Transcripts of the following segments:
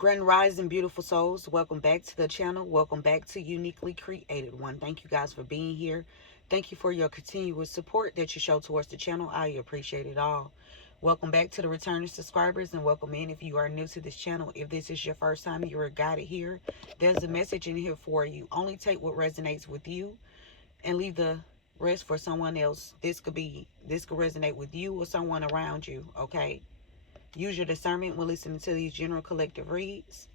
Grand Rising, beautiful souls. Welcome back to the channel. Welcome back to Uniquely Created One. Thank you guys for being here. Thank you for your continuous support that you show towards the channel. I appreciate it all. Welcome back to the returning subscribers and welcome in if you are new to this channel. If this is your first time you are guided here, there's a message in here for you. Only take what resonates with you and leave the rest for someone else. This could resonate with you or someone around you, okay? Use your discernment when listening to these general collective reads.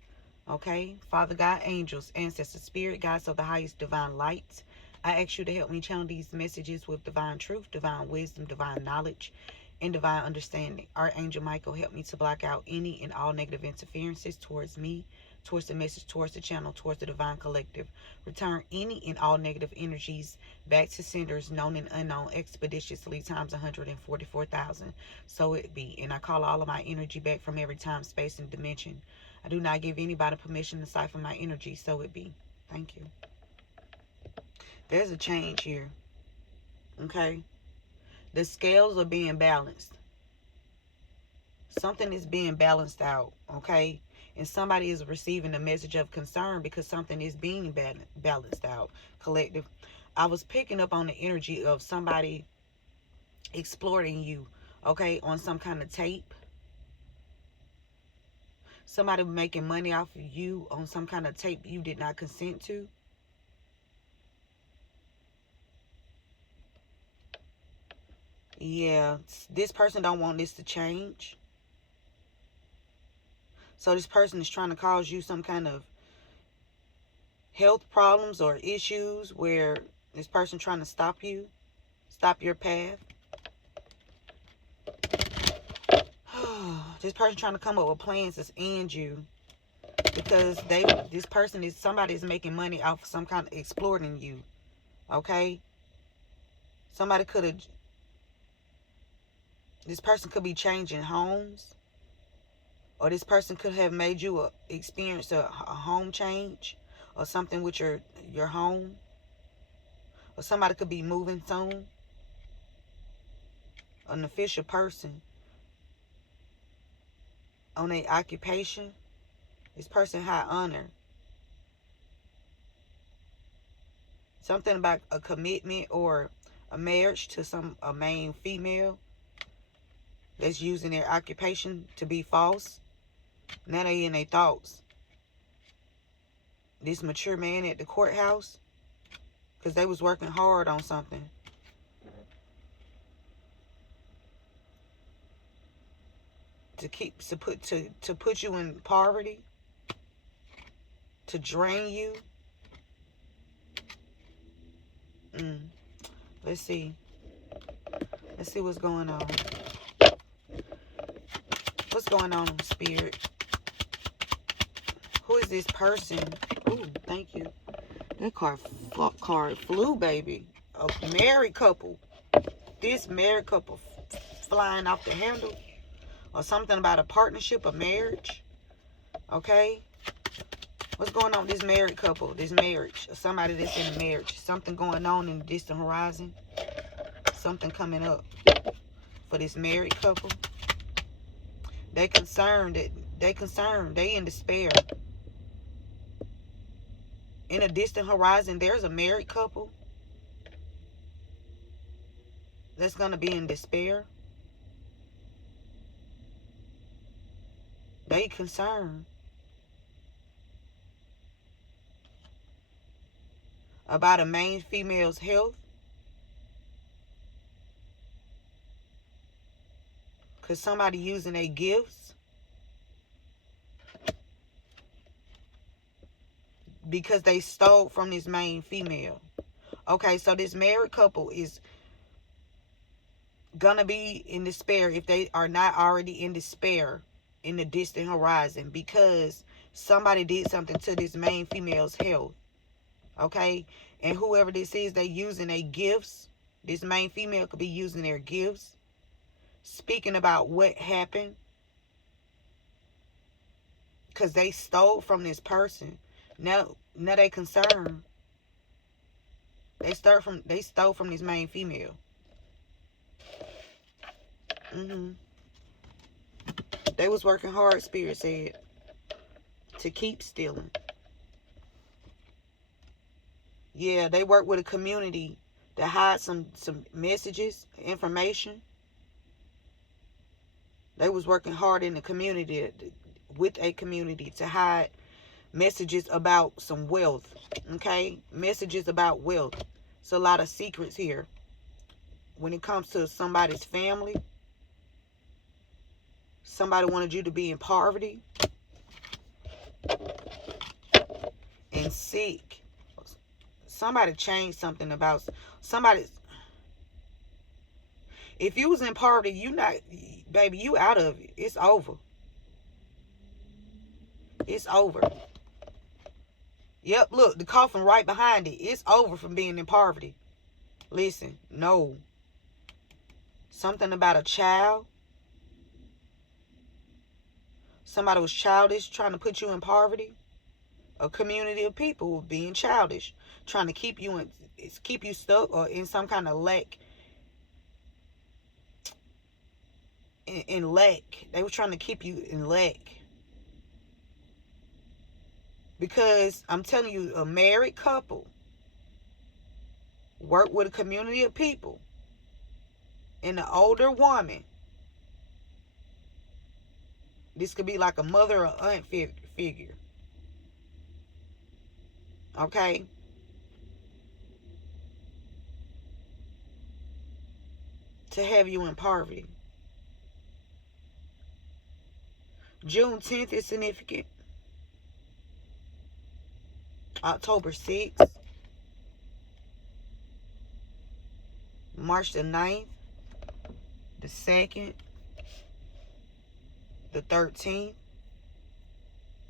Okay? Father God, angels, ancestors, spirit, guides of the highest divine light. I ask you to help me channel these messages with divine truth, divine wisdom, divine knowledge, and divine understanding. Archangel Michael, help me to block out any and all negative interferences towards me, towards the message, towards the channel, towards the divine collective. Return any and all negative energies back to senders, known and unknown, expeditiously times 144,000. So it be. And I call all of my energy back from every time, space, and dimension. I do not give anybody permission to siphon my energy. So it be. Thank you. There's a change here. Okay? The scales are being balanced. Something is being balanced out. Okay? And somebody is receiving a message of concern because something is being balanced out. Collective. I was picking up on the energy of somebody exploiting you, okay, on some kind of tape. Somebody making money off of you on some kind of tape you did not consent to. Yeah, this person don't want this to change. So this person is trying to cause you some kind of health problems or issues where this person trying to stop you, stop your path. This person trying to come up with plans to end you because somebody is making money off of some kind of exploiting you. Okay? This person could be changing homes, or this person could have made you experience a home change or something with your home, or somebody could be moving soon. An official person on a occupation. This person high honor. Something about a commitment or a marriage to a main female that's using their occupation to be false. Now they in their thoughts. This mature man at the courthouse, because they was working hard on something. To put you in poverty, to drain you. Let's see what's going on. What's going on, spirit? Who is this person? Ooh, thank you. That card flew, baby. A married couple. This married couple flying off the handle. Or something about a partnership, a marriage. Okay? What's going on with this married couple? This marriage. Or somebody that's in a marriage. Something going on in the distant horizon. Something coming up for this married couple. They concerned. They in despair. In a distant horizon, there's a married couple that's going to be in despair. They concerned about a main female's health. Because somebody using their gifts. Because they stole from this main female. Okay, so this married couple is going to be in despair if they are not already in despair in the distant horizon. Because somebody did something to this main female's health. Okay, and whoever this is, they using their gifts. This main female could be using their gifts. Speaking about what happened. Because they stole from this person. Now they concerned. They stole from this main female. They was working hard, spirit said. to keep stealing. Yeah, they work with a community to hide some messages, information. They was working hard in the community, with a community, to hide messages about some wealth. Okay? Messages about wealth. It's a lot of secrets here. When it comes to somebody's family, somebody wanted you to be in poverty and sick. Somebody changed something about somebody. If you was in poverty, you not, baby, you out of it. It's over. It's over. Yep, look, the coffin right behind it. It's over from being in poverty. Listen, no. Something about a child. Somebody was childish, trying to put you in poverty. A community of people being childish, trying to keep you stuck or in some kind of lack. In lack. They were trying to keep you in lack. Because I'm telling you, a married couple work with a community of people, and an older woman, this could be like a mother or aunt figure. Okay? To have you in poverty. June 10th is significant. October 6th. March the 9th. The 2nd. The 13th.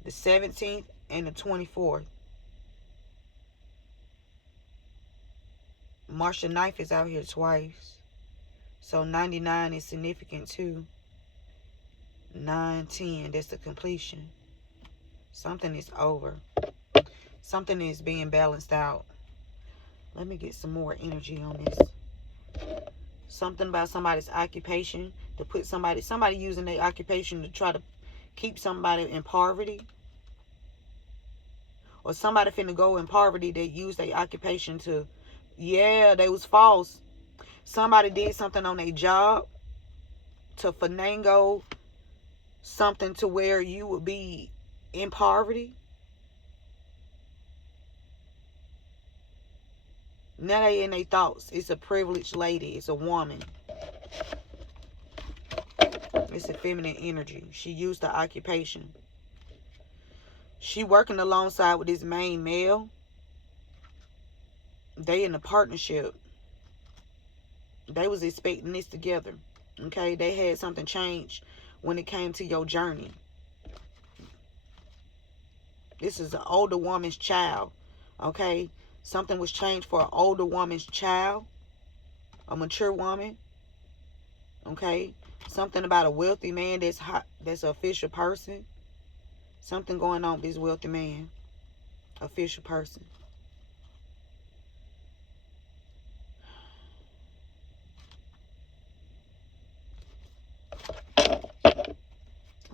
The 17th. And the 24th. March the 9th is out here twice. So 99 is significant too. 9-10, that's the completion. Something is over. Something is being balanced out. Let me get some more energy on this. Something about somebody's occupation, to put somebody using their occupation to try to keep somebody in poverty. Or somebody finna go in poverty, they use their occupation to, yeah, they was false. Somebody did something on their job to finagle something to where you would be in poverty. Now they in their thoughts. It's a privileged lady. It's a woman. It's a feminine energy. She used her occupation. She working alongside with this main male. They in a partnership. They was expecting this together. Okay? They had something change when it came to your journey. This is an older woman's child. Okay? Something was changed for an older woman's child. A mature woman. Okay? Something about a wealthy man that's an official person. Something going on with this wealthy man. Official person.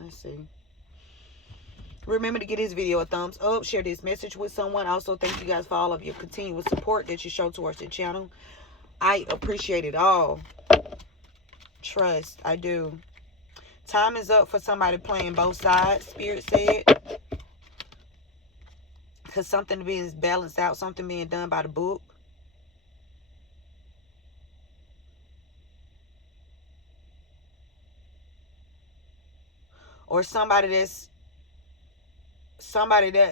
Let's see. Remember to give this video a thumbs up. Share this message with someone. Also, thank you guys for all of your continuous support that you show towards the channel. I appreciate it all. Trust, I do. Time is up for somebody playing both sides, Spirit said. Because something being balanced out, something being done by the book. Or somebody that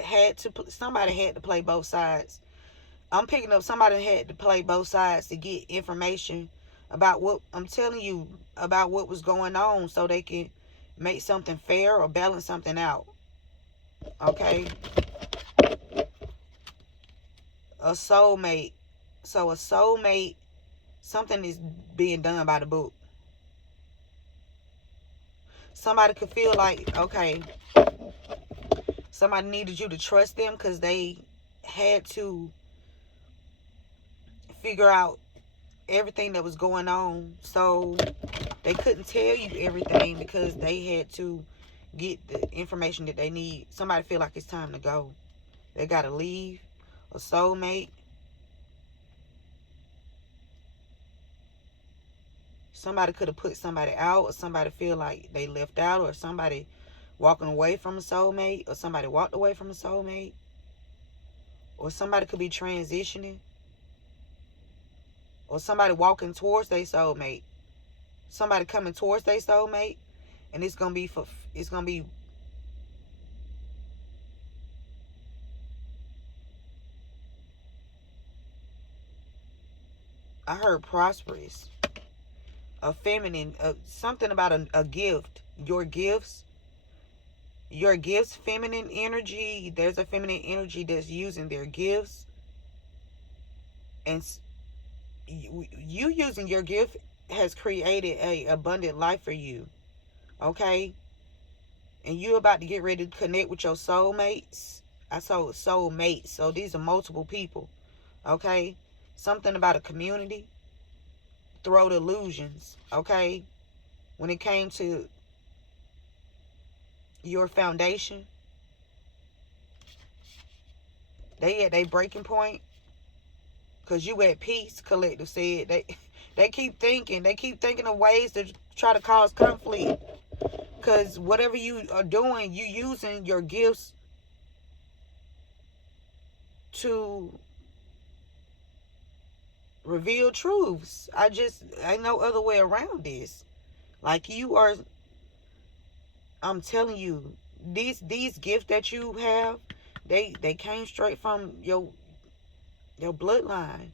had to play both sides. I'm picking up somebody had to play both sides to get information about what I'm telling you about what was going on, so they can make something fair or balance something out. Okay? A soulmate. So a soulmate, something is being done by the book. Somebody could feel like, okay, somebody needed you to trust them because they had to figure out everything that was going on. So they couldn't tell you everything because they had to get the information that they need. Somebody feel like it's time to go. They gotta leave. A soulmate. Somebody could have put somebody out, or somebody feel like they left out, or somebody walking away from a soulmate, or somebody walked away from a soulmate, or somebody could be transitioning, or somebody walking towards their soulmate, somebody coming towards their soulmate, and it's gonna be I heard prosperous, a feminine, something about a gift, your gifts, feminine energy. There's a feminine energy that's using their gifts, and you using your gift has created a abundant life for you. Okay, and you about to get ready to connect with your soulmates. I saw soulmates, so these are multiple people. Okay, something about a community. Throat illusions. Okay, when it came to your foundation, they at their breaking point, because you at peace. Collective said they keep thinking of ways to try to cause conflict, because whatever you are doing, you using your gifts to reveal truths. Ain't no other way around this. Like, you are, I'm telling you, these gifts that you have, they came straight from your bloodline.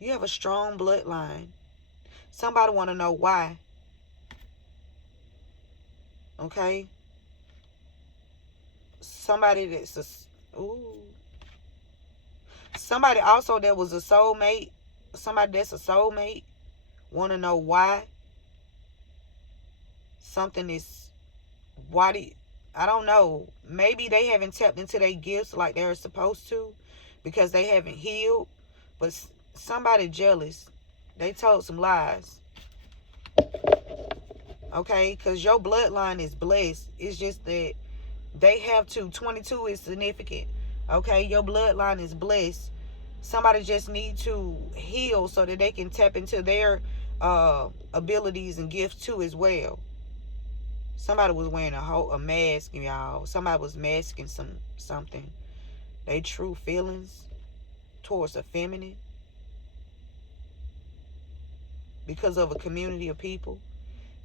You have a strong bloodline. Somebody want to know why. Okay? Somebody that's somebody also that was a soulmate. Somebody that's a soulmate want to know why something is, why do I don't know. Maybe they haven't tapped into their gifts like they're supposed to, because they haven't healed. But somebody jealous. They told some lies. Okay? Because your bloodline is blessed. It's just that they have to. 22 is significant. Okay? Your bloodline is blessed. Somebody just need to heal so that they can tap into their abilities and gifts too as well. Somebody was wearing a mask, y'all. Somebody was masking something. They true feelings towards a feminine, because of a community of people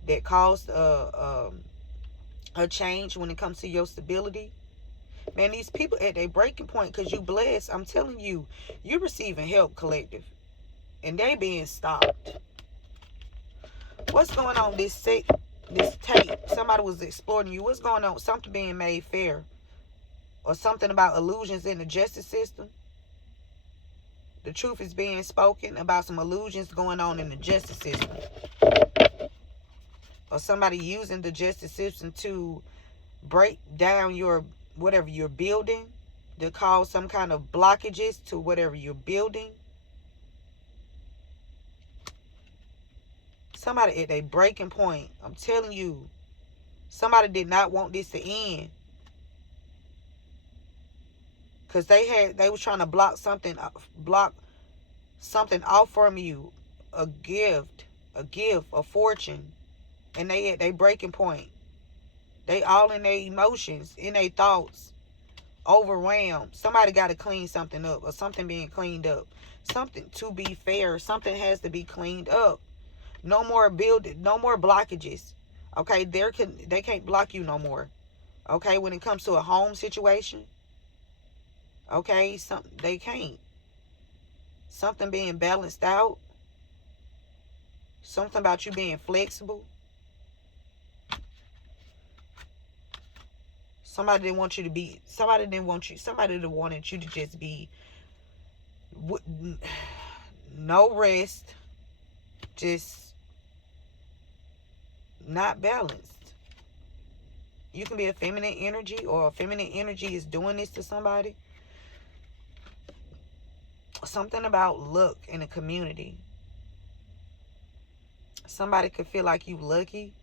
that caused a change when it comes to your stability. Man, these people at their breaking point, because you blessed. I'm telling you, you receiving help, collective, and they being stopped. What's going on this tape? Somebody was exploiting you. What's going on? Something being made fair, or something about illusions in the justice system. The truth is being spoken about some illusions going on in the justice system, or somebody using the justice system to break down your whatever you're building, to cause some kind of blockages to whatever you're building. Somebody at a breaking point. I'm telling you, somebody did not want this to end, because they was trying to block something off from you, a gift, a fortune, and they at their breaking point. They all in their emotions, in their thoughts, overwhelmed. Somebody got to clean something up, or something being cleaned up. Something, to be fair, something has to be cleaned up. No more building, no more blockages. Okay, they can't block you no more. Okay, when it comes to a home situation, okay, they can't. Something being balanced out. Something about you being flexible. Somebody didn't want you to be. Somebody didn't want you. Somebody that wanted you to just be no rest, just not balanced. You can be a feminine energy, or a feminine energy is doing this to somebody. Something about luck in a community. Somebody could feel like you lucky.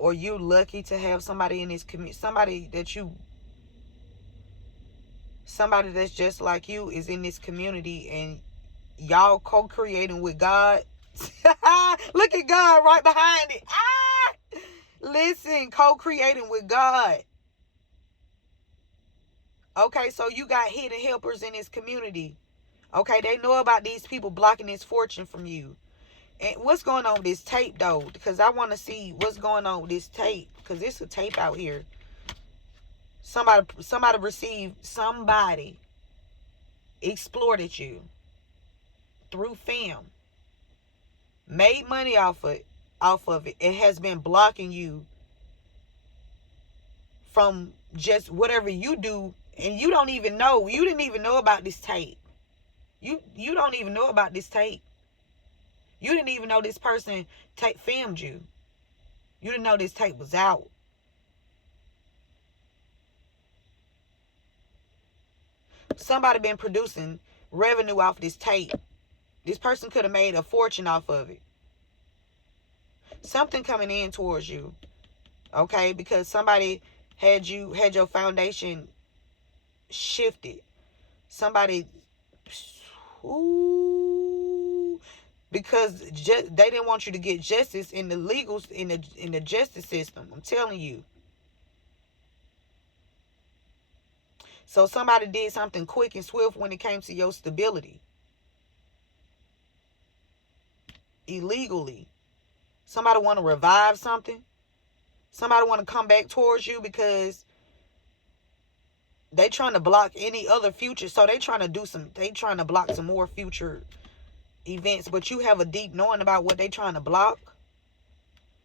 or you're lucky to have somebody in this community, somebody that's just like you is in this community, and y'all co-creating with God. Look at God right behind it. Listen, co-creating with God. Okay, so you got hidden helpers in this community. Okay, they know about these people blocking this fortune from you. And what's going on with this tape, though? Because I want to see what's going on with this tape. Because it's a tape out here. Somebody exploited you through film. Made money off of it. It has been blocking you from just whatever you do. And you don't even know. You didn't even know about this tape. You don't even know about this tape. You didn't even know this person filmed you. You didn't know this tape was out. Somebody been producing revenue off this tape. This person could have made a fortune off of it. Something coming in towards you. Okay? Because somebody had your foundation shifted. Somebody, because they didn't want you to get justice in the legals, in the justice system. I'm telling you. So somebody did something quick and swift when it came to your stability. Illegally. Somebody want to revive something. Somebody want to come back towards you because they trying to block any other future. So they trying to block some more future events. But you have a deep knowing about what they trying to block.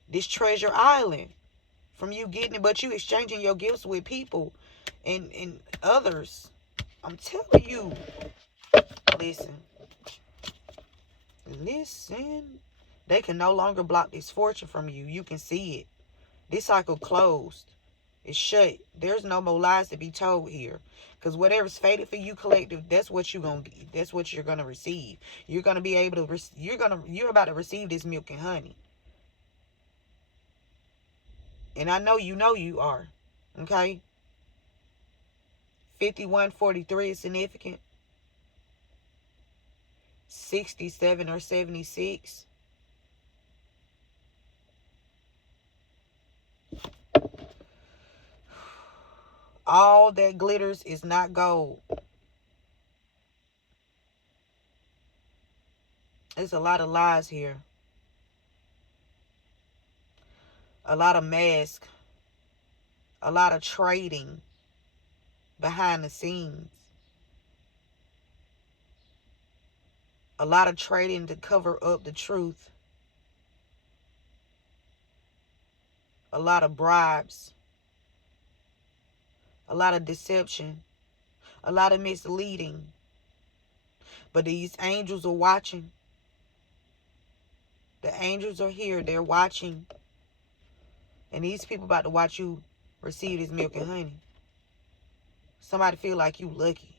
This treasure island from you getting it, but you exchanging your gifts with people and others. I'm telling you. Listen. They can no longer block this fortune from you. You can see it. This cycle closed. It's shut. There's no more lies to be told here. Because whatever's fated for you, collective, that's what you're gonna receive. You're gonna be able to. You're about to receive this milk and honey. And I know you are. Okay. 5143 is significant. 67 or 76. All that glitters is not gold. There's a lot of lies here. A lot of masks. A lot of trading behind the scenes. A lot of trading to cover up the truth. A lot of bribes. A lot of deception. A lot of misleading. But these angels are watching. The angels are here. They're watching. And these people about to watch you receive this milk and honey. Somebody feel like you lucky.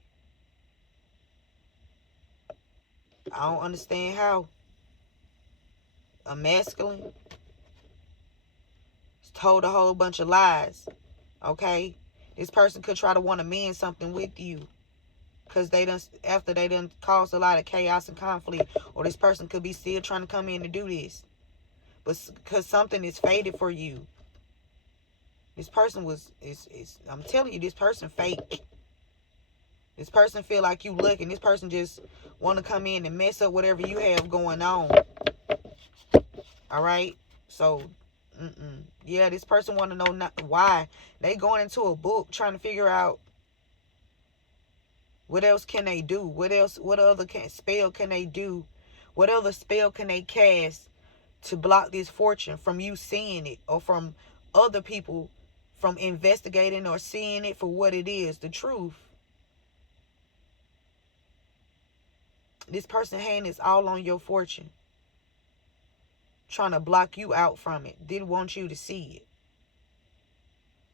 I don't understand how. A masculine is told a whole bunch of lies. Okay? This person could try to want to mend something with you. Because after they done caused a lot of chaos and conflict. Or this person could be still trying to come in to do this. But because something is fated for you. This person I'm telling you, this person fake. This person feel like you lucky. And this person just want to come in and mess up whatever you have going on. Alright? So, yeah, this person want to know why. They going into a book trying to figure out what else can they do? What other spell can they do? What other spell can they cast to block this fortune from you seeing it, or from other people from investigating or seeing it for what it is, the truth? This person's hand is all on your fortune, trying to block you out from it. Didn't want you to see it.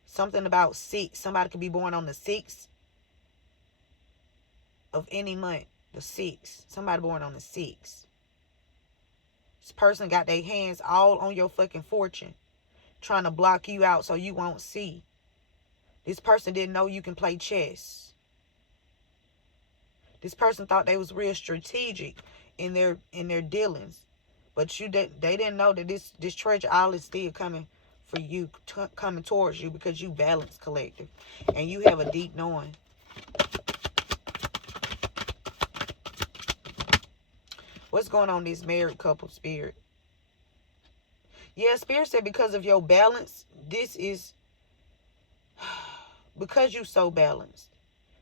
Something about 6. Somebody could be born on the 6th of any month. The 6th. Somebody born on the 6th. This person got their hands all on your fucking fortune. trying to block you out so you won't see. This person didn't know you can play chess. This person thought they was real strategic in their dealings. But they didn't know that this treasure island is still coming for you, coming towards you, because you balance, collective. And you have a deep knowing. What's going on, this married couple, Spirit? Yeah, Spirit said because of your balance, this is because you so balanced.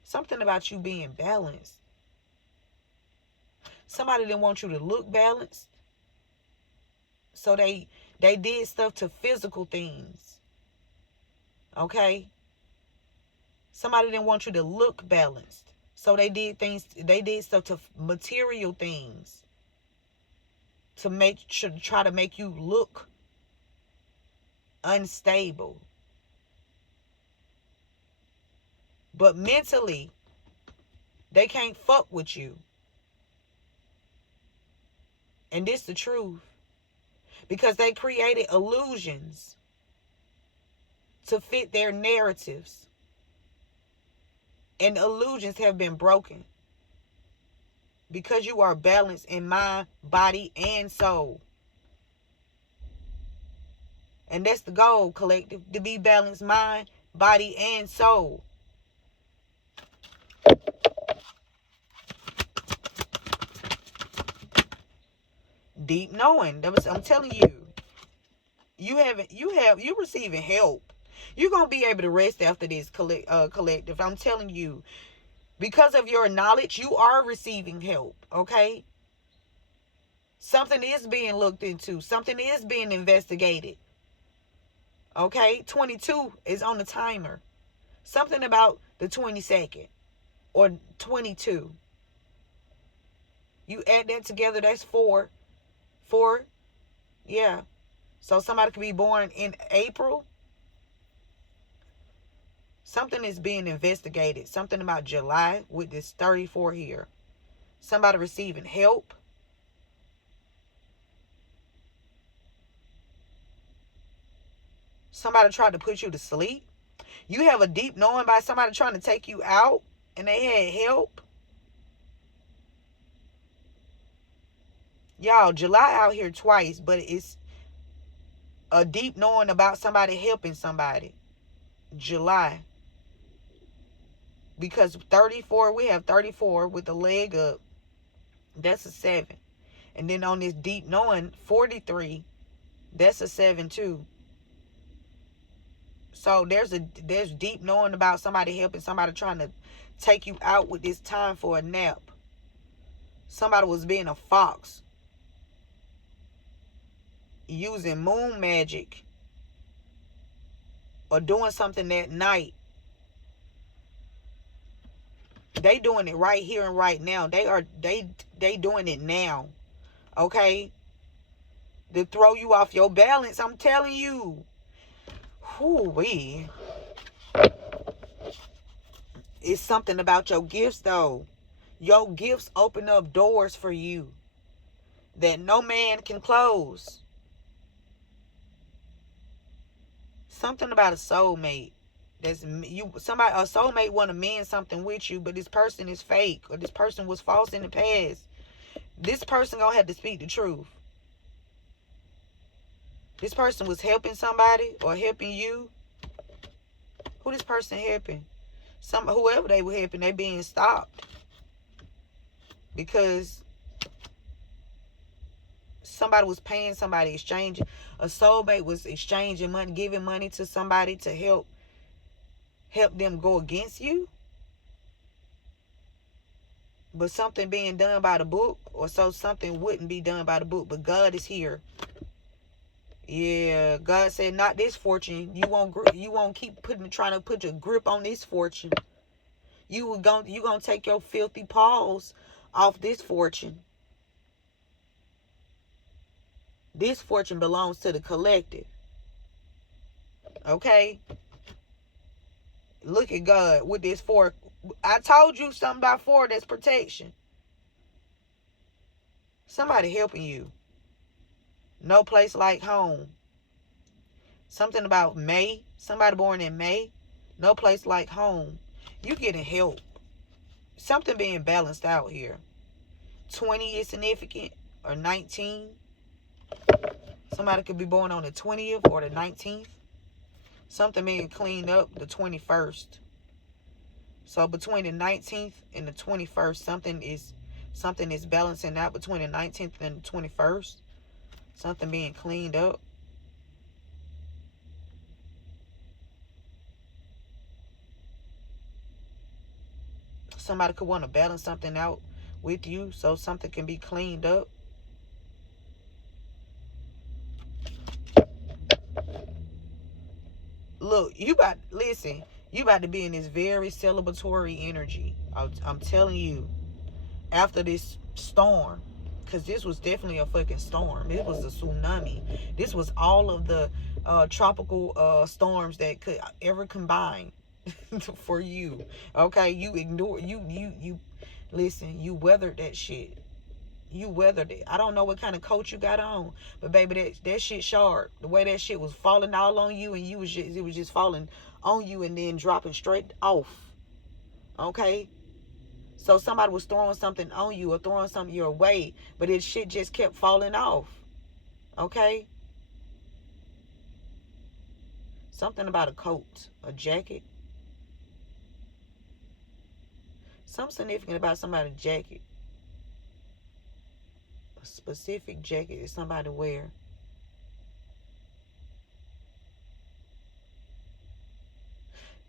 Something about you being balanced. Somebody didn't want you to look balanced. So they did stuff to physical things. Okay? Somebody didn't want you to look balanced. So they did stuff to material things. To try to make you look unstable. But mentally, they can't fuck with you. And this the truth. Because they created illusions to fit their narratives. And illusions have been broken. Because you are balanced in mind, body, and soul. And that's the goal, collective. To be balanced mind, body, and soul. Deep knowing. I'm telling you. You receiving help. You're going to be able to rest after this, collective. I'm telling you. Because of your knowledge, you are receiving help. Okay? Something is being looked into. Something is being investigated. Okay? 22 is on the timer. Something about the 22nd. Or 22. You add that together, that's 4. 4. Yeah. So somebody could be born in April. Something is being investigated. Something about July with this 34 here. Somebody receiving help. Somebody tried to put you to sleep. You have a deep knowing by somebody trying to take you out and they had help. Y'all, July out here twice, but it's a deep knowing about somebody helping somebody. July. Because 34, we have 34 with the leg up. That's a 7. And then on this deep knowing, 43, that's a 7 too. So there's deep knowing about somebody helping somebody trying to take you out with this time for a nap. Somebody was being a fox. Using moon magic. Or doing something that night. They doing it right here and right now. They doing it now. Okay? To throw you off your balance, I'm telling you. Whoo-wee. It's something about your gifts, though. Your gifts open up doors for you that no man can close. Something about a soulmate. A soulmate want to mend something with you, but this person is fake, or this person was false in the past. This person gonna have to speak the truth. This person was helping somebody or helping you. Who this person helping? Whoever they were helping, they being stopped. Because somebody was paying somebody, exchanging. A soulmate was exchanging money, giving money to somebody to help them go against you. But something being done by the book, or so something wouldn't be done by the book. But God is here. Yeah, God said, not this fortune. You won't keep trying to put your grip on this fortune. You gonna take your filthy paws off this fortune. This fortune belongs to the collective. Okay? Look at God with this 4. I told you something about 4, that's protection. Somebody helping you. No place like home. Something about May. Somebody born in May. No place like home. You getting help. Something being balanced out here. 20 is significant, or 19. Somebody could be born on the 20th or the 19th. Something being cleaned up the 21st. So between the 19th and the 21st, something is balancing out between the 19th and the 21st. Something being cleaned up. Somebody could want to balance something out with you so something can be cleaned up. Look, you about to be in this very celebratory energy. I'm telling you, after this storm, because this was definitely a fucking storm. It was a tsunami. This was all of the tropical storms that could ever combine for you. Okay, you ignore you listen. You weathered that shit. You weathered it. I don't know what kind of coat you got on, but baby, that shit sharp. The way that shit was falling all on you, and it was just falling on you and then dropping straight off. Okay, so somebody was throwing something on you or throwing something your way, but it shit just kept falling off. Okay, something about a coat, a jacket, something significant about somebody's jacket. A specific jacket that somebody wear.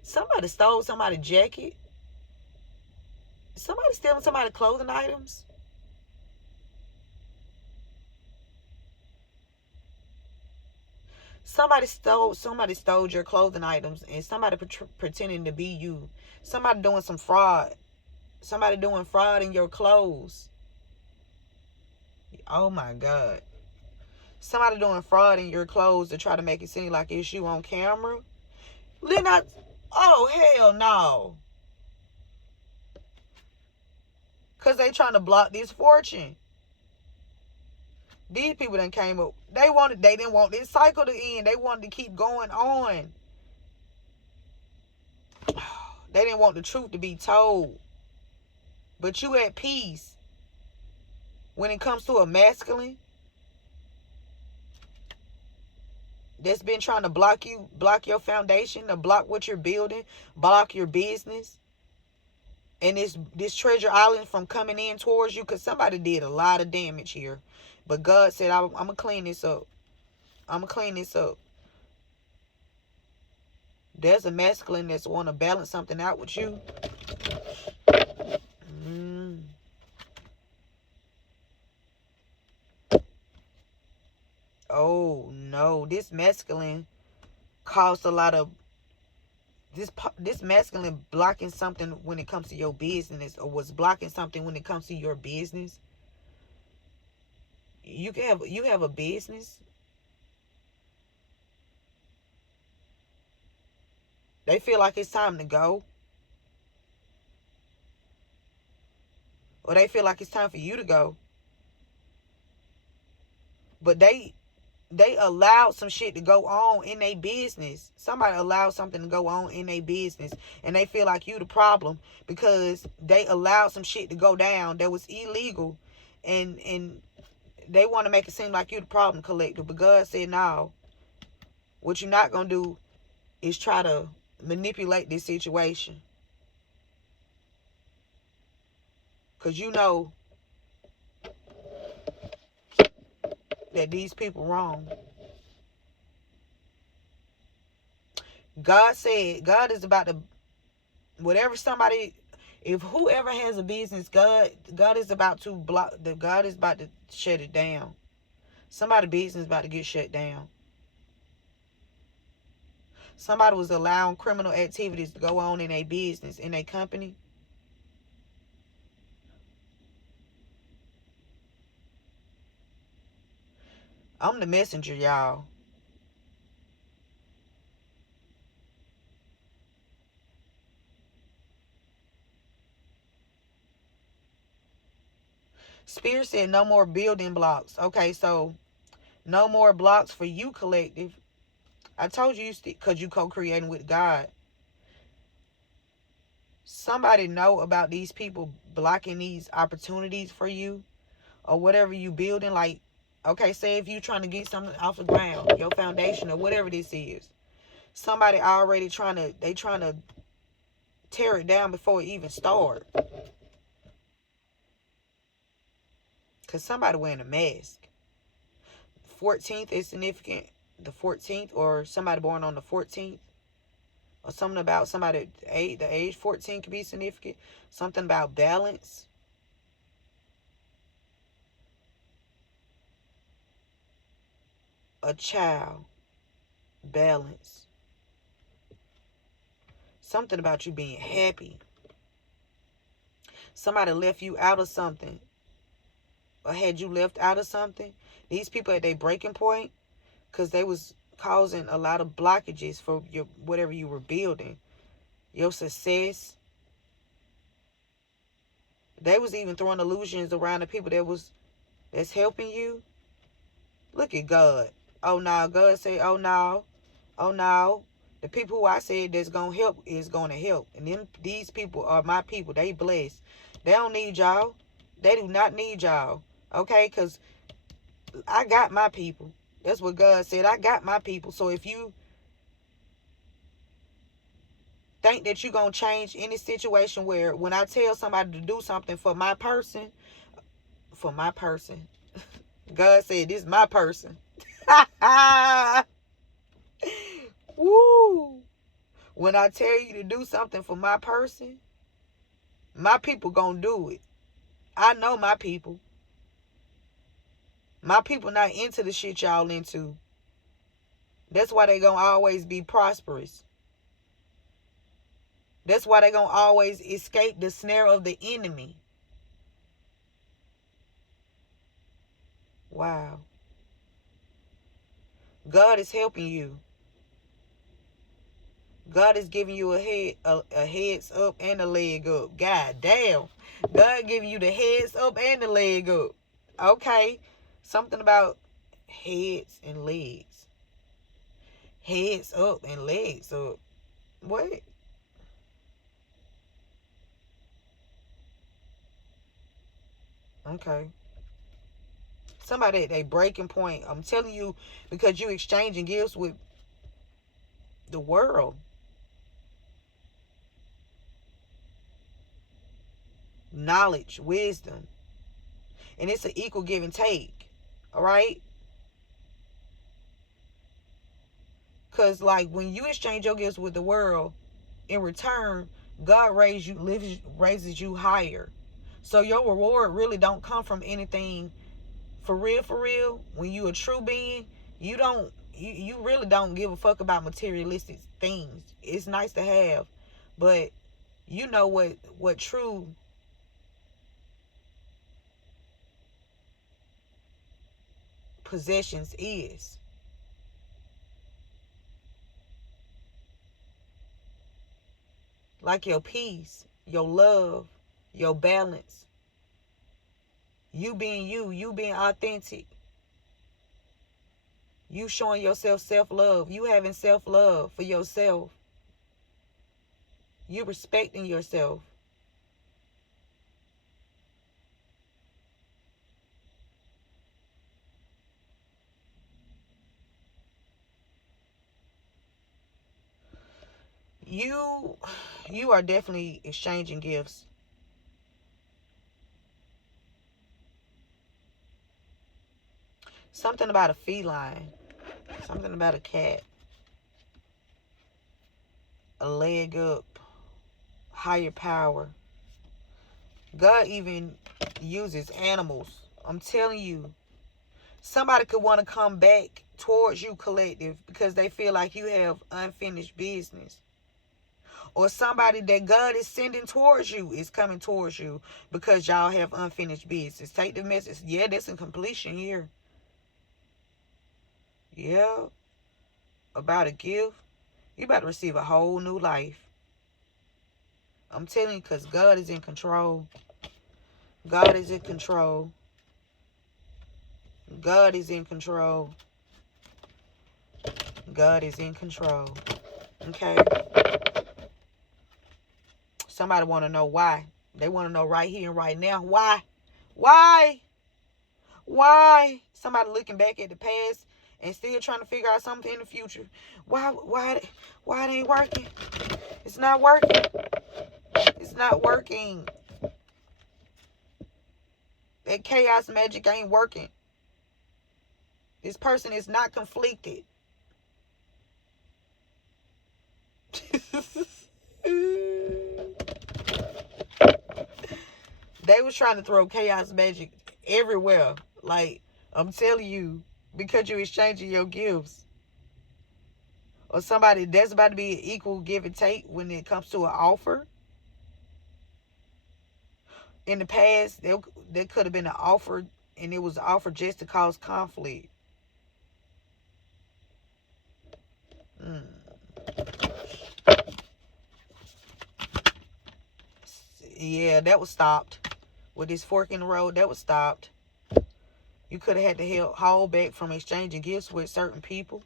Somebody stole somebody's jacket. Somebody stealing somebody's clothing items. Somebody stole your clothing items, and somebody pretending to be you. Somebody doing some fraud. Somebody doing fraud in your clothes. Oh my God. Somebody doing fraud in your clothes to try to make it seem like it's you on camera. Oh hell no. Cause they trying to block this fortune. These people done came up. They didn't want this cycle to end. They wanted to keep going on. They didn't want the truth to be told. But you at peace when it comes to a masculine that's been trying to block your foundation, to block what you're building, block your business, and this treasure island from coming in towards you, because somebody did a lot of damage here. But God said, I'm going to clean this up. I'm going to clean this up. There's a masculine that's want to balance something out with you. Oh no, this masculine caused a lot of this masculine blocking something when it comes to your business, or was blocking something when it comes to your business. You have a business. They feel like it's time to go, or they feel like it's time for you to go. But they allowed some shit to go on in their business. Somebody allowed something to go on in their business, and they feel like you the problem because they allowed some shit to go down that was illegal, and they want to make it seem like you the problem, collective. But God said, no. What you're not gonna do is try to manipulate this situation, because you know that these people wrong. God said, God is about to, whatever somebody, if whoever has a business, God is about to block, God is about to shut it down. Somebody's business is about to get shut down. Somebody was allowing criminal activities to go on in a business, in a company. I'm the messenger, y'all. Spirit said no more building blocks. Okay, so no more blocks for you, collective. I told you, because you co-creating with God. Somebody know about these people blocking these opportunities for you, or whatever you building. Like, okay, say if you trying to get something off the ground, your foundation or whatever this is, somebody already trying to tear it down before it even start. Because somebody wearing a mask. 14th is significant. The 14th, or somebody born on the 14th, or something about somebody, the age 14 could be significant. Something about balance. A child. Balance. Something about you being happy. Somebody left you out of something, or had you left out of something. These people at their breaking point, because they was causing a lot of blockages for your whatever you were building, your success. They was even throwing illusions around the people that's helping you. Look at God. Oh no, God said, oh no, oh no. The people who I said that's gonna help is gonna help. And these people are my people. They blessed. They don't need y'all. They do not need y'all. Okay? Because I got my people. That's what God said. I got my people. So if you think that you're going to change any situation, where when I tell somebody to do something for my person, God said, this is my person. Woo. When I tell you to do something for my person, my people going to do it. I know my people. My people not into the shit y'all into. That's why they going to always be prosperous. That's why they going to always escape the snare of the enemy. Wow. God is helping you. God is giving you a heads up and a leg up. God damn. God giving you the heads up and the leg up. Okay. Something about heads and legs. Heads up and legs up. What? Okay. Somebody at a breaking point. I'm telling you, because you exchanging gifts with the world. Knowledge, wisdom. And it's an equal give and take. All right? Because, like, when you exchange your gifts with the world, in return, God raises you higher. So your reward really don't come from anything. For real, when you a true being, you really don't give a fuck about materialistic things. It's nice to have, but you know what true possessions is. Like your peace, your love, your balance, you being you being authentic, you showing yourself self-love, you having self-love for yourself, you respecting yourself. You are definitely exchanging gifts. Something about a feline, something about a cat, a leg up, higher power. God even uses animals. I'm telling you, somebody could want to come back towards you, collective, because they feel like you have unfinished business. Or somebody that God is sending towards you is coming towards you because y'all have unfinished business. Take the message. Yeah, there's some completion here. Yeah, about a gift. You about to receive a whole new life. I'm telling you, because God is in control. God is in control. God is in control. God is in control. Okay? Somebody want to know why. They want to know right here and right now. Why? Why? Why? Somebody looking back at the past and still trying to figure out something in the future. Why it ain't working? It's not working. It's not working. That chaos magic ain't working. This person is not conflicted. They was trying to throw chaos magic everywhere. Like, I'm telling you, because you're exchanging your gifts. Or somebody, that's about to be an equal give and take when it comes to an offer. In the past, there could have been an offer, and it was an offer just to cause conflict. Yeah, that was stopped. With this fork in the road, that was stopped. You could have had to hold back from exchanging gifts with certain people.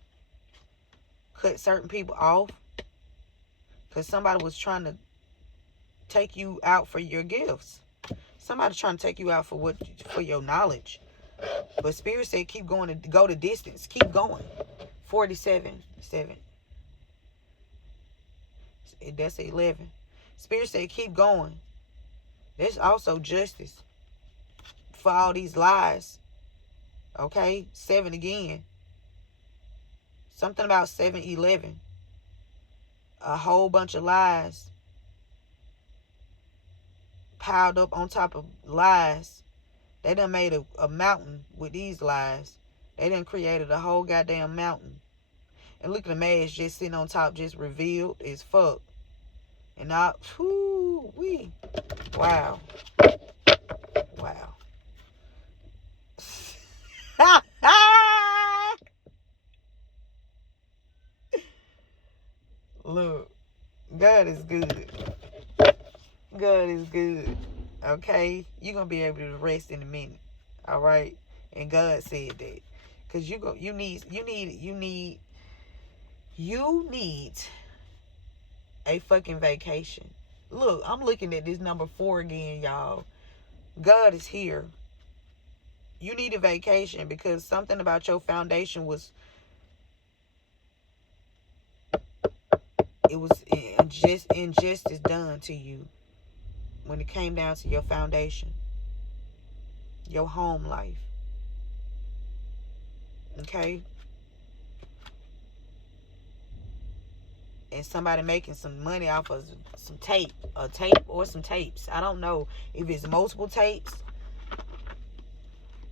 Cut certain people off. Because somebody was trying to take you out for your gifts. Somebody's trying to take you out for your knowledge. But Spirit said keep going, to go the distance. Keep going. 47. 7. That's 11. Spirit said keep going. There's also justice for all these lies. Okay? 7 again. Something about 7-11. A whole bunch of lies piled up on top of lies. They done made a mountain with these lies. They done created a whole goddamn mountain. And look at the mask just sitting on top, just revealed as fuck. And whoo-wee. Wow. Wow. Look, God is good. God is good. Okay? You're going to be able to rest in a minute. All right? And God said that. Because you need a fucking vacation. Look, I'm looking at this number 4 again, y'all. God is here. You need a vacation because something about your foundation was injustice done to you when it came down to your foundation, your home life. Okay? And somebody making some money off of some tape, a tape or some tapes. I don't know if it's multiple tapes,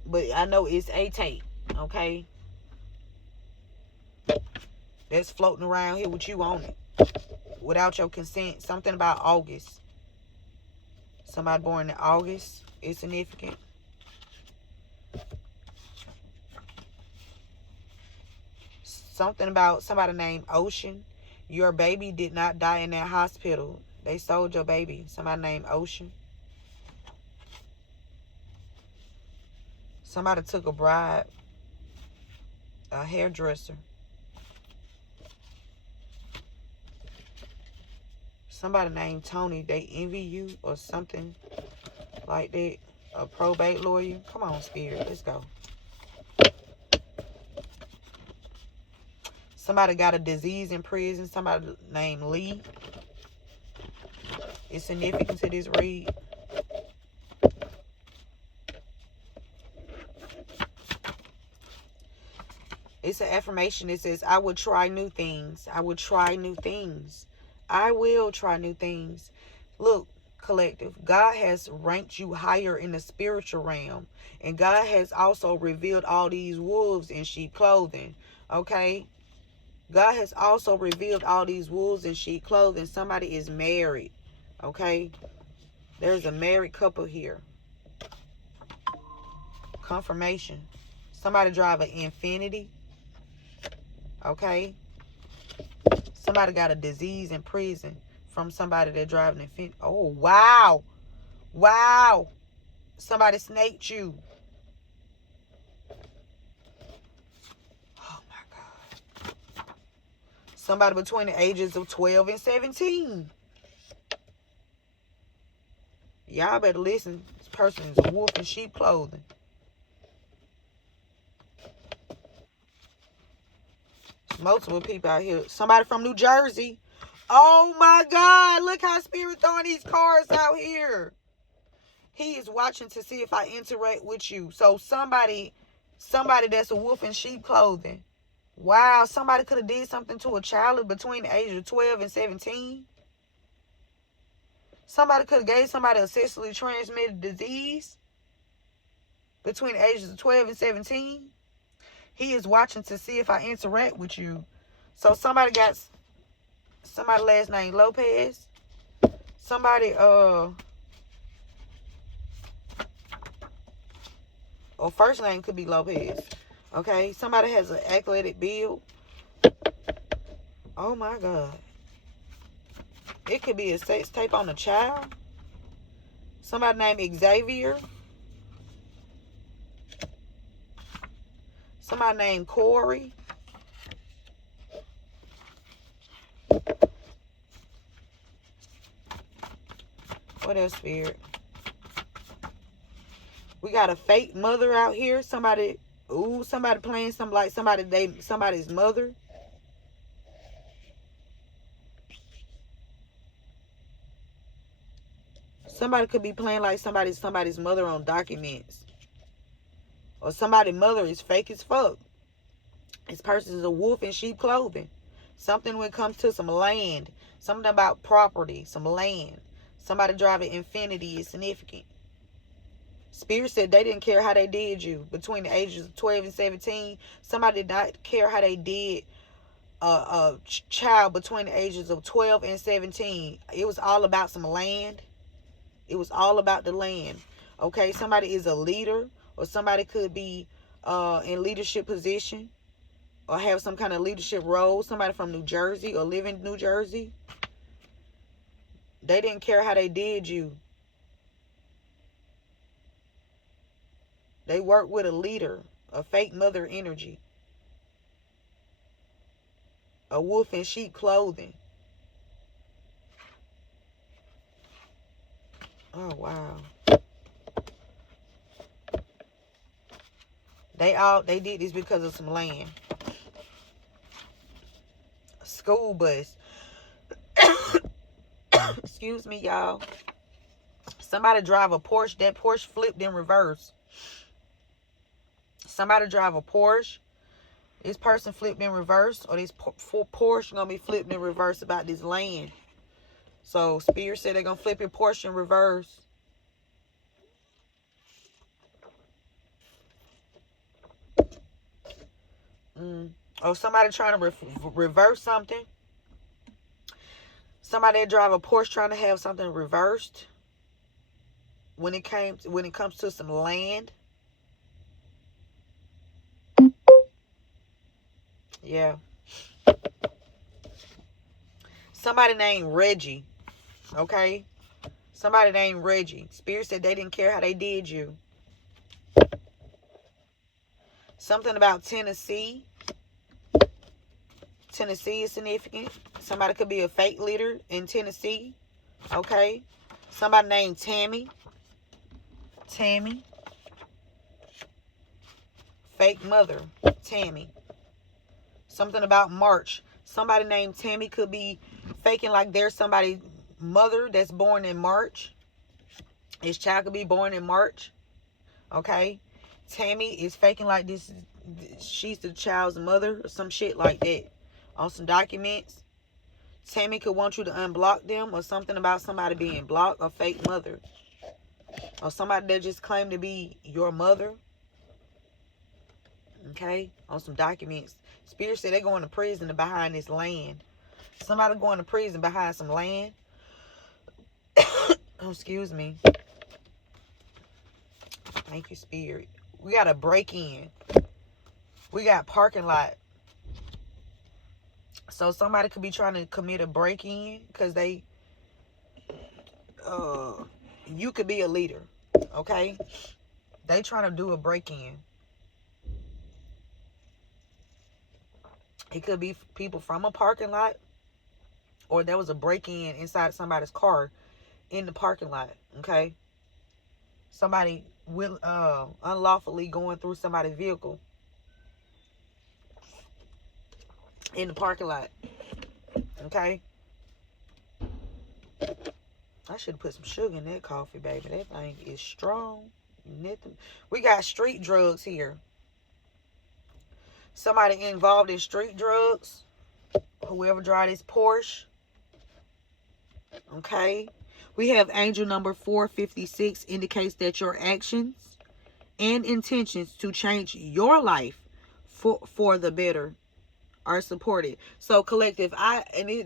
but I know it's a tape. Okay? That's floating around here with you on it without your consent. Something about August. Somebody born in August is significant. Something about somebody named Ocean. Your baby did not die in that hospital. They sold your baby. Somebody named Ocean. Somebody took a bribe. A hairdresser. Somebody named Tony. They envy you or something like that. A probate lawyer. Come on, Spirit. Let's go. Somebody got a disease in prison. Somebody named Lee. It's significant to this read. It's an affirmation that says, I will try new things. I will try new things. I will try new things. Look, collective, God has ranked you higher in the spiritual realm. And God has also revealed all these wolves in sheep clothing. Okay? God has also revealed all these wolves in sheep clothing. Somebody is married. Okay? There's a married couple here. Confirmation. Somebody drive an Infinity. Okay? Somebody got a disease in prison from somebody that driving an Infinity. Oh, wow. Wow. Somebody snaked you. Oh, my God. Somebody between the ages of 12 and 17. Y'all better listen. This person is a wolf in sheep clothing. There's multiple people out here. Somebody from New Jersey. Oh my God. Look how Spirit throwing these cards out here. He is watching to see if I interact with you. So somebody that's a wolf in sheep clothing. Wow, somebody could have did something to a child between the ages of 12 and 17. Somebody could have gave somebody a sexually transmitted disease between the ages of 12 and 17. He is watching to see if I interact with you. So somebody last name Lopez. Somebody or first name could be Lopez. Okay, somebody has an athletic build. Oh my God. It could be a sex tape on a child. Somebody named Xavier. Somebody named Corey. What else, Spirit? We got a fake mother out here. Somebody playing something like somebody's mother. Somebody could be playing like somebody's mother on documents. Or somebody's mother is fake as fuck. This person is a wolf in sheep clothing. Something when it comes to some land. Something about property, some land. Somebody driving Infinity is significant. Spirit said they didn't care how they did you between the ages of 12 and 17. Somebody did not care how they did a child between the ages of 12 and 17. It was all about some land. It was all about the land. Okay, somebody is a leader, or somebody could be in leadership position or have some kind of leadership role. Somebody from New Jersey or live in New Jersey. They didn't care how they did you. They work with a leader, a fake mother energy, a wolf in sheep clothing. Oh, wow. They did this because of some land. School bus. Excuse me, y'all. Somebody drive a Porsche. That Porsche flipped in reverse. Somebody drive a Porsche. This person flipped in reverse, or this Porsche gonna be flipped in reverse about this land. So Spirit said they're gonna flip your Porsche in reverse. Oh, somebody trying to reverse something. Somebody that drive a Porsche trying to have something reversed. When it comes to some land. Yeah. Somebody named Reggie. Okay. Somebody named Reggie. Spirit said they didn't care how they did you. Something about Tennessee. Tennessee is significant. Somebody could be a fake leader in Tennessee. Okay. Somebody named Tammy. Tammy. Fake mother. Tammy. Something about March. Somebody named Tammy could be faking like there's somebody's mother that's born in March. His child could be born in March. Okay. Tammy is faking like she's the child's mother or some shit like that. On some documents. Tammy could want you to unblock them, or something about somebody being blocked, or fake mother. Or somebody that just claimed to be your mother. Okay. On some documents. Spirit said they're going to prison behind this land. Somebody going to prison behind some land. Oh, excuse me. Thank you, Spirit. We got a break-in. We got parking lot. So somebody could be trying to commit a break-in because you could be a leader. Okay? They trying to do a break-in. It could be people from a parking lot, or there was a break-in inside somebody's car in the parking lot. Okay, somebody will unlawfully going through somebody's vehicle in the parking lot. Okay, I should have put some sugar in that coffee, baby. That thing is strong. Nothing. We got street drugs here. Somebody involved in street drugs. Whoever drive this Porsche. Okay. We have angel number 456 indicates that your actions and intentions to change your life for the better are supported. So collective,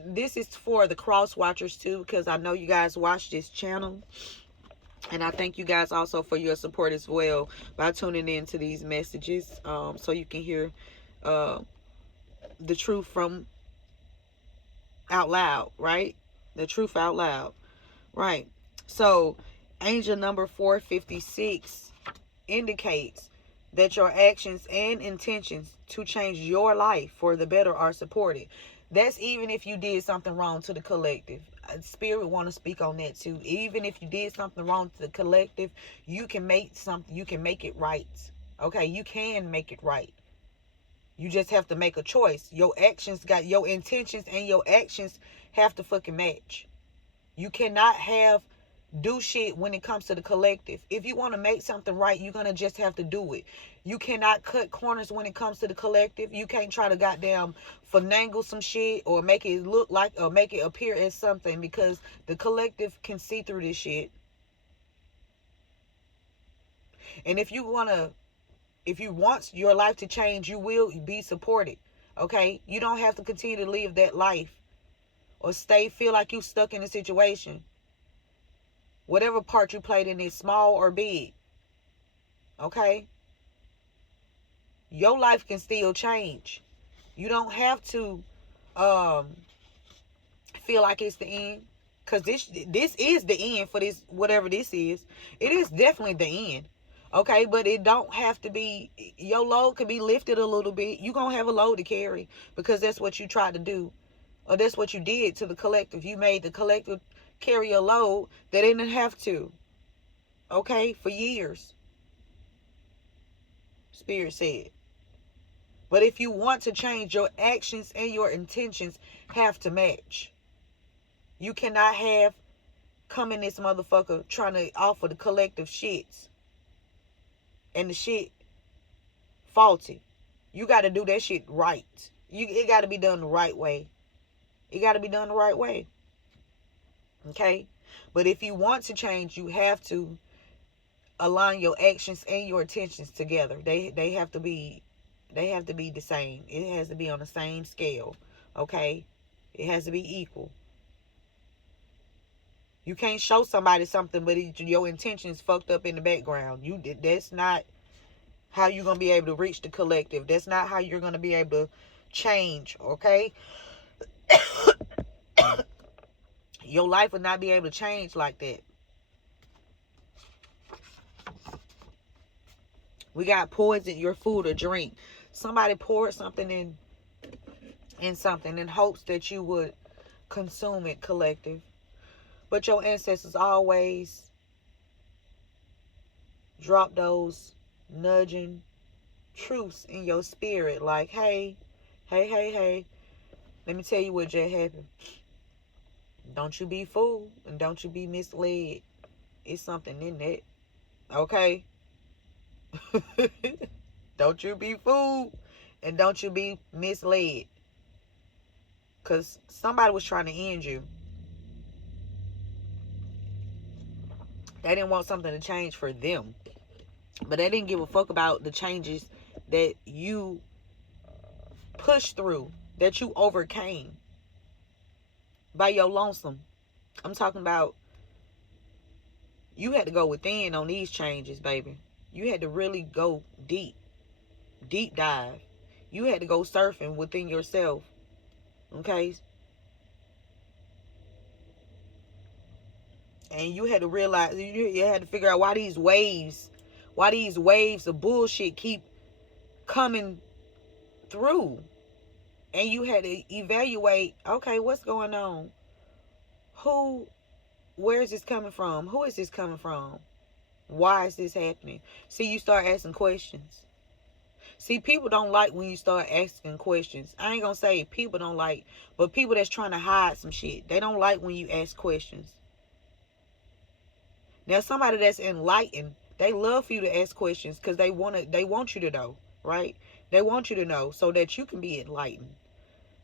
this is for the cross watchers too, because I know you guys watch this channel, and I thank you guys also for your support as well by tuning in to these messages, so you can hear the truth from out loud, right? The truth out loud, right? So angel number 456 indicates that your actions and intentions to change your life for the better are supported. That's even if you did something wrong to the collective. Spirit want to speak on that too. Even if you did something wrong to the collective, you can make it right. Okay, you can make it right. You just have to make a choice. Your intentions and your actions have to fucking match. You cannot do shit when it comes to the collective. If you want to make something right, you're gonna just have to do it. You cannot cut corners when it comes to the collective. You can't try to goddamn finagle some shit or make it look like or make it appear as something, because the collective can see through this shit. And if you want your life to change, you will be supported. Okay? You don't have to continue to live that life or feel like you stuck in a situation. Whatever part you played in it, small or big. Okay? Your life can still change. You don't have to feel like it's the end. Because this is the end for this, whatever this is. It is definitely the end. Okay, but it don't have to be. Your load can be lifted a little bit. You're going to have a load to carry because that's what you tried to do. Or that's what you did to the collective. You made the collective carry a load that they didn't have to. Okay, for years. Spirit said. But if you want to change, your actions and your intentions have to match. You cannot come in this motherfucker trying to offer the collective shits and the shit faulty. You got to do that shit right. It got to be done the right way. It got to be done the right way. Okay? But if you want to change, you have to align your actions and your intentions together. They have to be the same. It has to be on the same scale. Okay? It has to be equal. You can't show somebody something, but your intentions fucked up in the background. That's not how you're gonna be able to reach the collective. That's not how you're gonna be able to change. Okay, your life will not be able to change like that. We got poison your food or drink. Somebody poured something in something in hopes that you would consume it, collective. But your ancestors always drop those nudging truths in your spirit, like, hey, let me tell you what just happened. Don't you be fooled and don't you be misled. It's something in that. Okay? Don't you be fooled and don't you be misled. Because somebody was trying to end you. They didn't want something to change for them. But they didn't give a fuck about the changes that you pushed through, that you overcame by your lonesome. I'm talking about you had to go within on these changes, baby. You had to really go deep dive. You had to go surfing within yourself. Okay? And you had to realize, you had to figure out why these waves of bullshit keep coming through. And you had to evaluate, okay, what's going on? Who, where is this coming from? Who is this coming from? Why is this happening? See, you start asking questions. See, people don't like when you start asking questions. I ain't gonna say people don't like, but people that's trying to hide some shit, they don't like when you ask questions. Now, somebody that's enlightened, they love for you to ask questions because they want you to know, right? They want you to know so that you can be enlightened.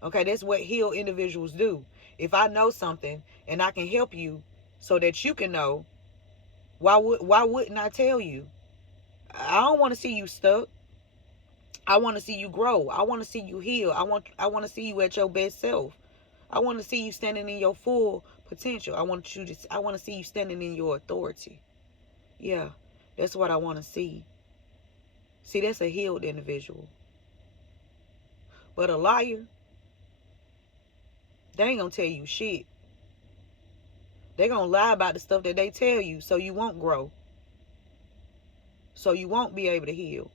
Okay, that's what healed individuals do. If I know something and I can help you so that you can know, why wouldn't I tell you? I don't want to see you stuck. I want to see you grow. I want to see you heal. I want to see you at your best self. I want to see you standing in your full potential. I want to see you standing in your authority. Yeah. That's what I want to see. See, that's a healed individual. But a liar, they ain't gonna tell you shit. They gonna lie about the stuff that they tell you so you won't grow. So you won't be able to heal.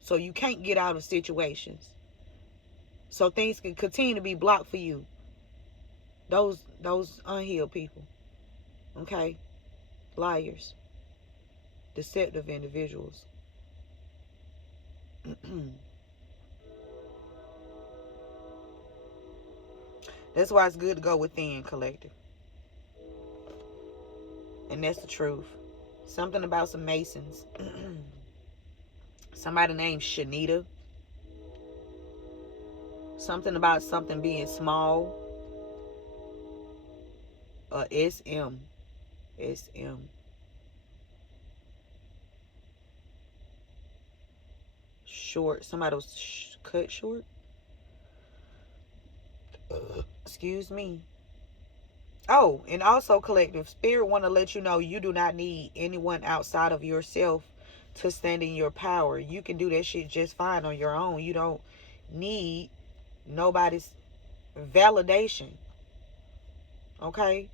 So you can't get out of situations. So things can continue to be blocked for you. Those unhealed people. Okay? Liars. Deceptive individuals. That's why it's good to go within, collective. And that's the truth. Something about some Masons. Somebody named Shanita. Something about something being small. SM. SM. Short. Somebody was cut short. Excuse me. Oh, and also, collective, spirit want to let you know you do not need anyone outside of yourself to stand in your power. You can do that shit just fine on your own. You don't need nobody's validation. Okay?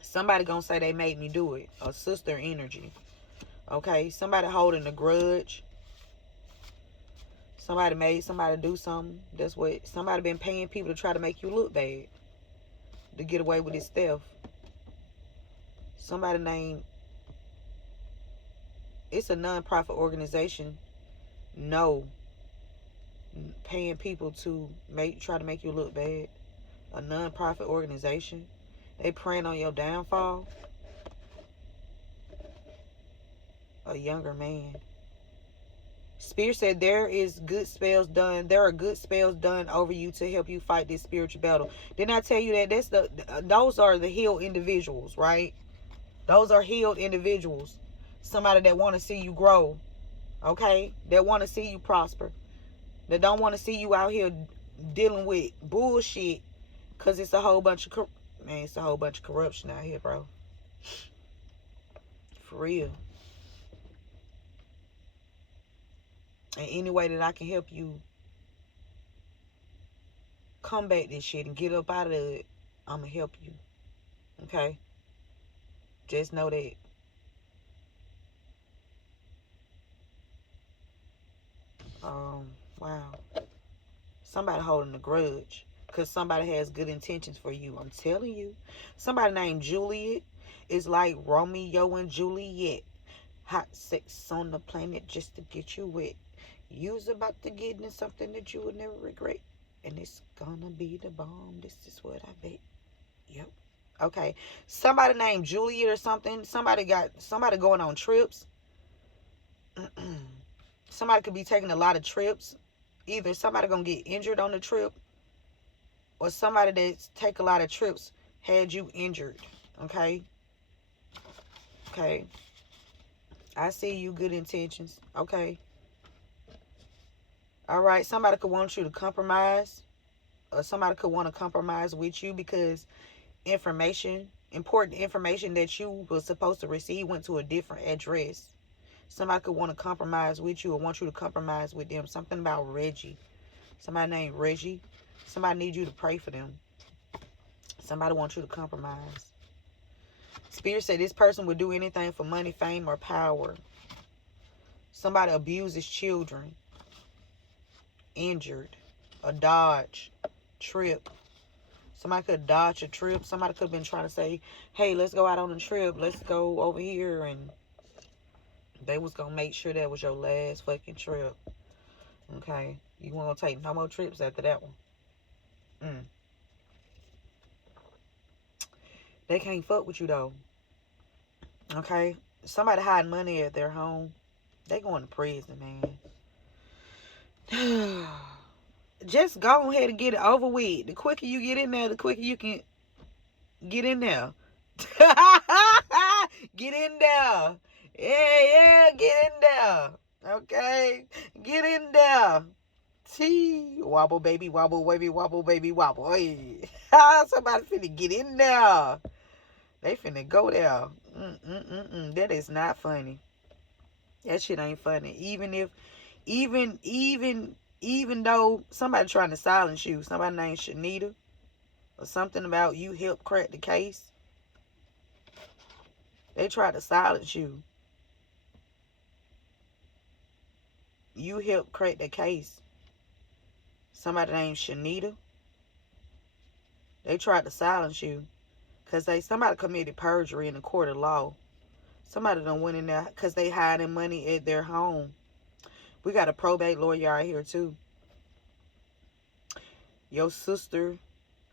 Somebody gonna say they made me do it. A sister energy. Okay? Somebody holding a grudge. Somebody made somebody do something. That's what somebody been paying people to try to make you look bad. To get away with this stuff. Somebody named, it's a non-profit organization. No, paying people to try to make you look bad. A non-profit organization. They preying on your downfall. A younger man. Spirit said there is good spells done. There are good spells done over you to help you fight this spiritual battle. Didn't I tell you that? Those are the healed individuals, right? Those are healed individuals. Somebody that want to see you grow, okay? That want to see you prosper. That don't want to see you out here dealing with bullshit, cause it's a whole bunch of it's a whole bunch of corruption out here, bro. For real. And any way that I can help you combat this shit and get up out of it, I'ma help you. Okay? Just know that. Wow. Somebody holding a grudge. Because somebody has good intentions for you. I'm telling you. Somebody named Juliet is like Romeo and Juliet. Hot sex on the planet just to get you wet. You's about to get into something that you would never regret. And it's gonna be the bomb. This is what I bet. Yep. Okay. Somebody named Juliet or something. Somebody going on trips. Somebody could be taking a lot of trips. Either somebody gonna get injured on the trip, or somebody that take a lot of trips had you injured. Okay? Okay. I see you, good intentions. Okay. Alright, somebody could want you to compromise. Or somebody could want to compromise with you because important information that you were supposed to receive went to a different address. Somebody could want to compromise with you or want you to compromise with them. Something about Reggie. Somebody named Reggie. Somebody needs you to pray for them. Somebody wants you to compromise. Spirit said this person would do anything for money, fame, or power. Somebody abuses children. Injured. A dodge. Trip. Somebody could dodge a trip. Somebody could have been trying to say, hey, let's go out on a trip. Let's go over here. And they was going to make sure that was your last fucking trip. Okay? You won't take no more trips after that one. They can't fuck with you, though. Okay? Somebody hiding money at their home. They going to prison, man. Just go ahead and get it over with. The quicker you get in there, the quicker you can get in there. Get in there. Yeah, get in there. Okay? Get in there. T wobble baby wobble baby wobble baby wobble. Hey. Somebody finna get in there. They finna go there. That is not funny. That shit ain't funny. Even though somebody trying to silence you, somebody named Shanita, or something about you helped crack the case. They try to silence you. You helped crack the case. Somebody named Shanita. They tried to silence you. Because somebody committed perjury in the court of law. Somebody done went in there because they hiding money at their home. We got a probate lawyer out here too. Your sister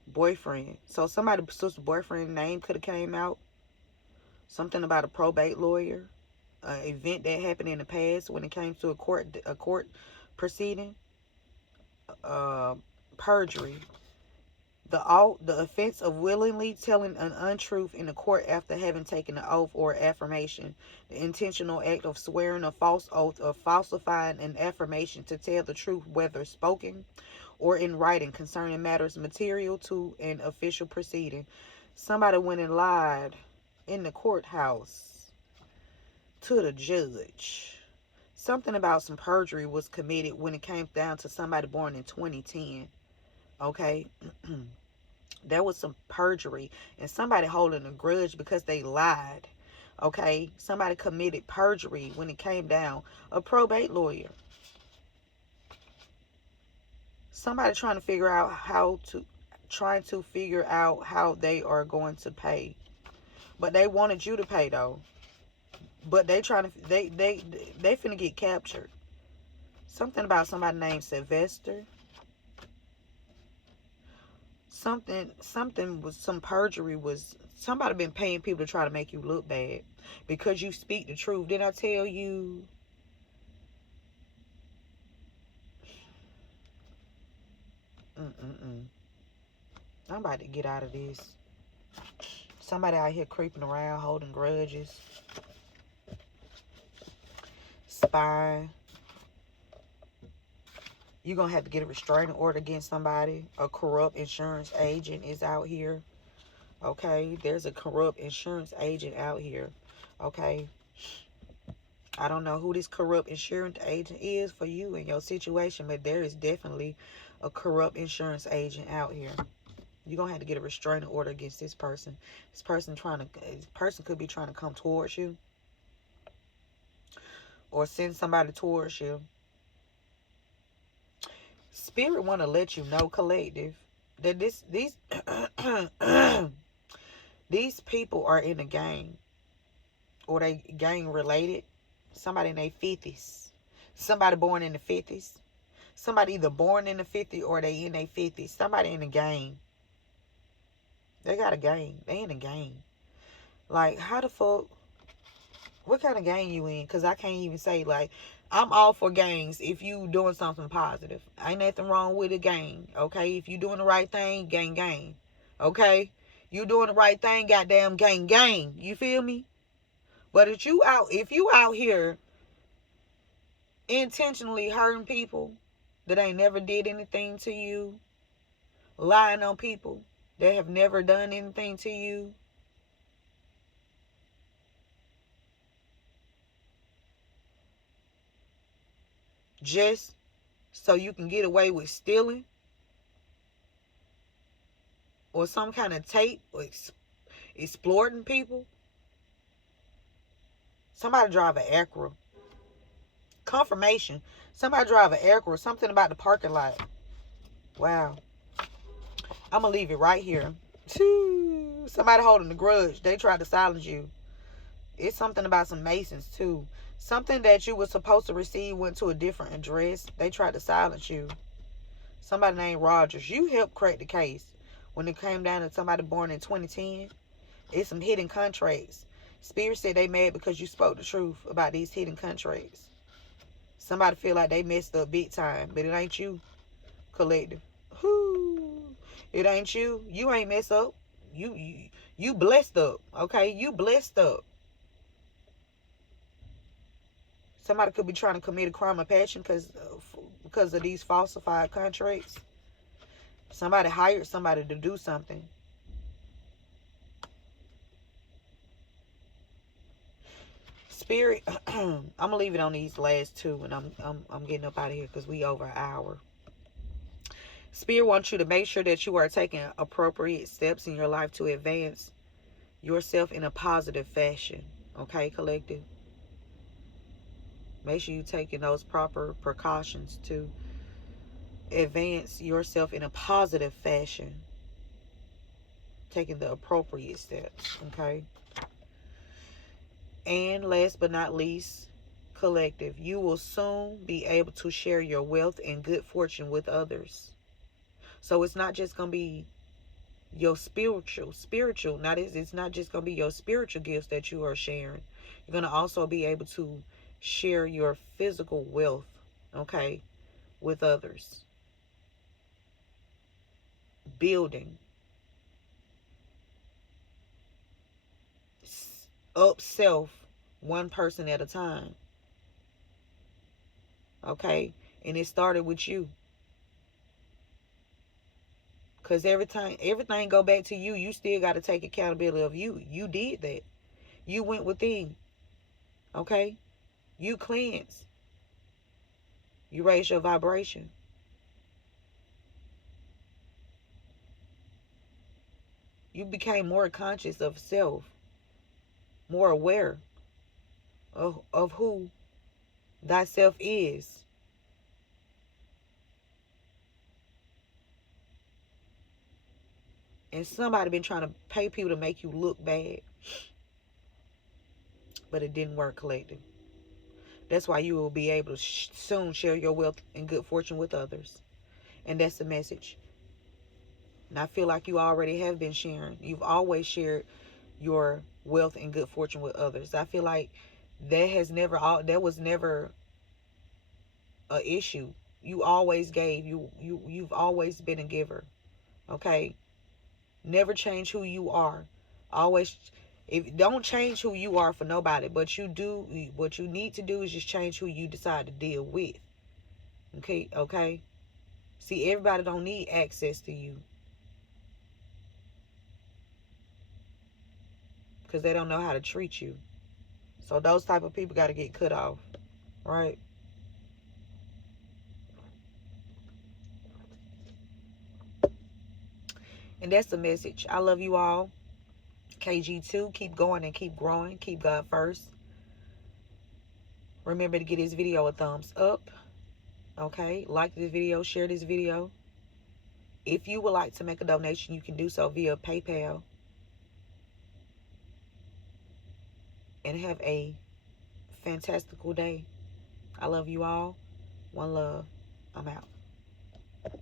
boyfriend. So somebody's sister boyfriend name could have came out. Something about a probate lawyer. An event that happened in the past when it came to a court proceeding. Perjury. The offense of willingly telling an untruth in the court after having taken an oath or affirmation. The intentional act of swearing a false oath or falsifying an affirmation to tell the truth, whether spoken or in writing, concerning matters material to an official proceeding. Somebody went and lied in the courthouse to the judge. Something about some perjury was committed when it came down to somebody born in 2010. Okay? There was some perjury and somebody holding a grudge because they lied. Okay? Somebody committed perjury when it came down. A probate lawyer. Somebody trying to figure out how they are going to pay. But they wanted you to pay though. But they finna get captured. Something about somebody named Sylvester. Something was some perjury was somebody been paying people to try to make you look bad because you speak the truth. Did I tell you? I'm about to get out of this. Somebody out here creeping around, holding grudges, spying. You're going to have to get a restraining order against somebody. A corrupt insurance agent is out here. Okay? There's a corrupt insurance agent out here. Okay? I don't know who this corrupt insurance agent is for you and your situation, but there is definitely a corrupt insurance agent out here. You're going to have to get a restraining order against this person. This person could be trying to come towards you or send somebody towards you. Spirit want to let you know, collective, that these people are in a gang, or they gang related. Somebody in their 50s. Somebody born in the 50s. Somebody either born in the 50s or they in their 50s. Somebody in a gang. They got a gang. They in a gang. Like, how the fuck? What kind of gang you in? Because I can't even say, like, I'm all for gangs if you doing something positive. Ain't nothing wrong with a gang, okay? If you doing the right thing, gang. Okay? You doing the right thing, goddamn gang. You feel me? But if you out here intentionally hurting people that ain't never did anything to you, lying on people that have never done anything to you, just so you can get away with stealing or some kind of tape or Exploiting people. Somebody drive an Acura. Confirmation. Somebody drive an Acura. Something about the parking lot. Wow. I'm going to leave it right here. Somebody holding a grudge. They tried to silence you. It's something about some Masons too. Something that you were supposed to receive went to a different address. They tried to silence you. Somebody named Rogers. You helped crack the case. When it came down to somebody born in 2010, it's some hidden contracts. Spirit said they mad because you spoke the truth about these hidden contracts. Somebody feel like they messed up big time, but it ain't you, collective. Whoo. It ain't you. You ain't messed up. You blessed up. Okay? You blessed up. Somebody could be trying to commit a crime of passion because of these falsified contracts. Somebody hired somebody to do something. Spirit, I'm gonna leave it on these last two, and I'm getting up out of here because we over an hour. Spirit wants you to make sure that you are taking appropriate steps in your life to advance yourself in a positive fashion. Okay, collective. Make sure you're taking those proper precautions to advance yourself in a positive fashion. Taking the appropriate steps. Okay. And last but not least, collective, you will soon be able to share your wealth and good fortune with others. So it's not just going to be your spiritual, not it's not just going to be your spiritual gifts that you are sharing. You're going to also be able to share your physical wealth, okay, with others. Building up self one person at a time, okay? And it started with you. Because everything go back to you. You still got to take accountability of you. You did that. You went within. Okay? You cleansed. You raised your vibration. You became more conscious of self. More aware of who thyself is. And somebody been trying to pay people to make you look bad. But it didn't work, collective. That's why you will be able to soon share your wealth and good fortune with others. And that's the message. And I feel like you already have been sharing. You've always shared your wealth and good fortune with others. I feel like that was never a issue. You always gave. You've always been a giver. Okay? Never change who you are. Always, if don't change who you are for nobody, but you do what you need to do is just change who you decide to deal with. Okay? See, everybody don't need access to you because they don't know how to treat you. So those type of people got to get cut off, right? And that's the message. I love you all. KG2, keep going and keep growing. Keep God first. Remember to give this video a thumbs up. Okay? Like this video. Share this video. If you would like to make a donation, you can do so via PayPal. And have a fantastical day. I love you all. One love. I'm out.